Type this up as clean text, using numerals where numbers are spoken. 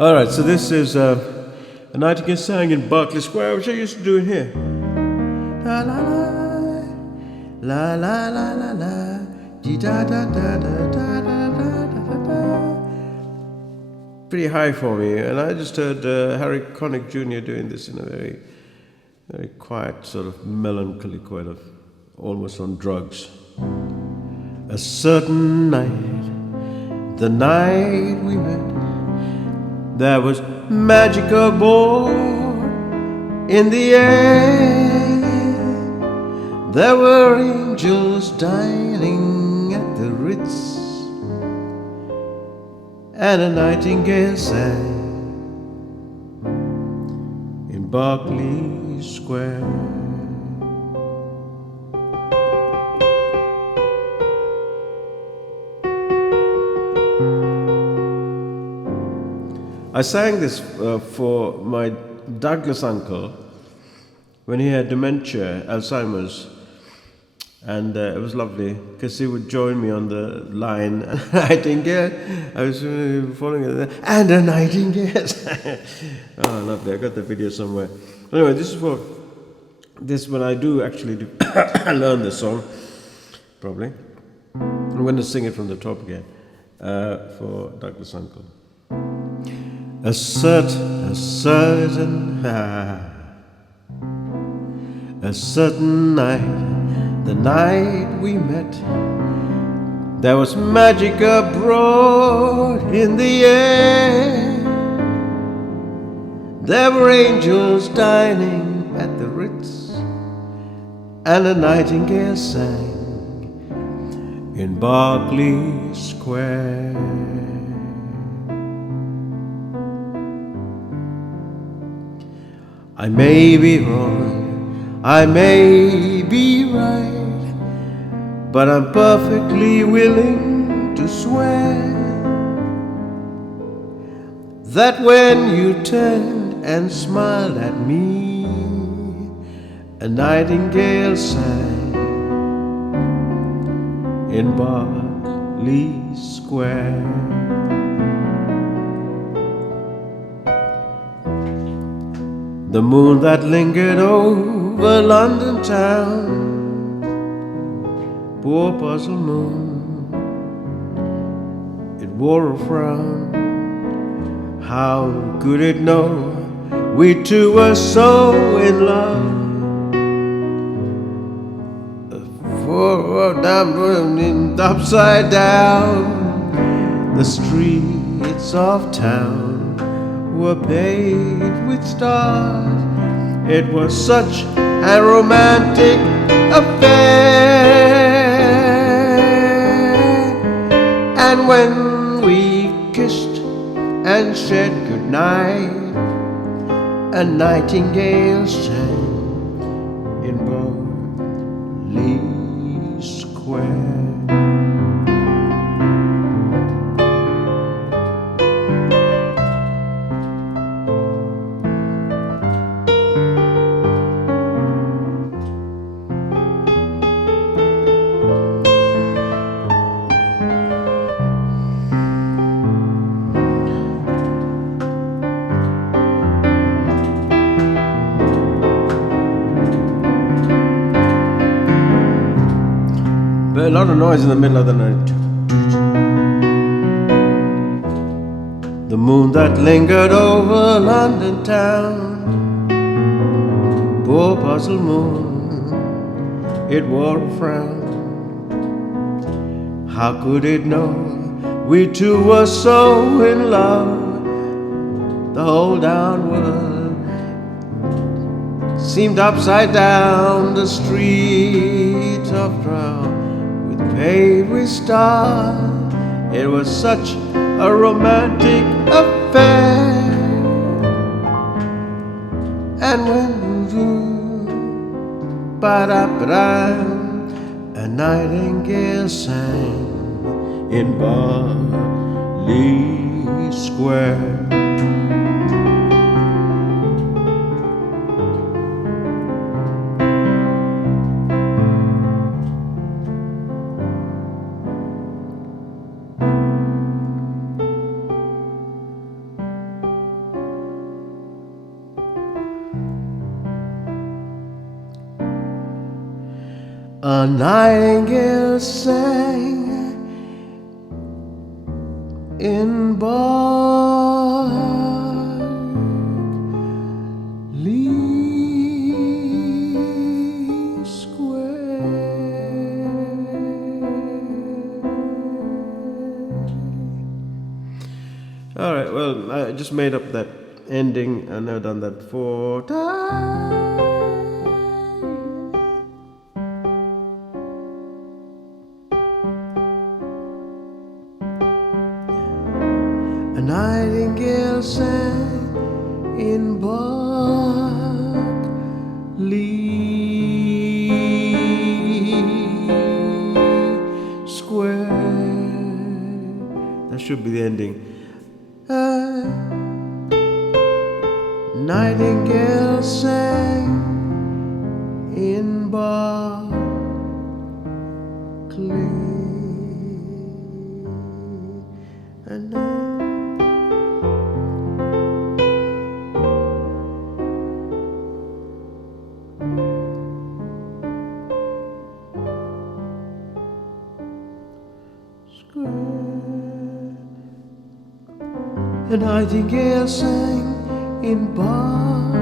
All right, so this is a Nightingale sang in Berkeley Square, which I used to do in here. La la la, la la la la la, dee da da da da da da da da da. Pretty high for me, and I just heard Harry Connick Jr. doing this in a very, very quiet, sort of melancholy, quite of almost on drugs. A certain night, the night we met, there was magic aboard in the air. There were angels dining at the Ritz, and a nightingale sang in Berkeley Square. I sang this for my Douglas uncle when he had dementia, Alzheimer's, and it was lovely because he would join me on the line. Nightingale, I was following it, and a nightingale. Oh, lovely! I got the video somewhere. Anyway, this is for this when I do actually learn the song. Probably, I'm going to sing it from the top again for Douglas uncle. A certain night, the night we met, there was magic abroad in the air. There were angels dining at the Ritz, and a nightingale sang in Berkeley Square. I may be wrong, I may be right, but I'm perfectly willing to swear that when you turned and smiled at me, a nightingale sang in Berkeley Square. The moon that lingered over London town, poor puzzled moon, it wore a frown. How could it know we two were so in love? For down, upside down, the streets of town were paved with stars. It was such a romantic affair. And when we kissed and said goodnight, a nightingale sang in Berkeley Square. A lot of noise in the middle of the night. The moon that lingered over London town, poor puzzled moon, it wore a frown. How could it know we two were so in love? The whole down world seemed upside down, the streets of Brown paved with stars. It was such a romantic affair. And when a nightingale sang in Berkeley Square. A nightingale sang in Berkeley Square. All right, well, I just made up that ending. I've never done that before. A nightingale sang in Berkeley Square. That should be the ending. A nightingale sang in Berkeley. And a nightingale sang in Berkeley.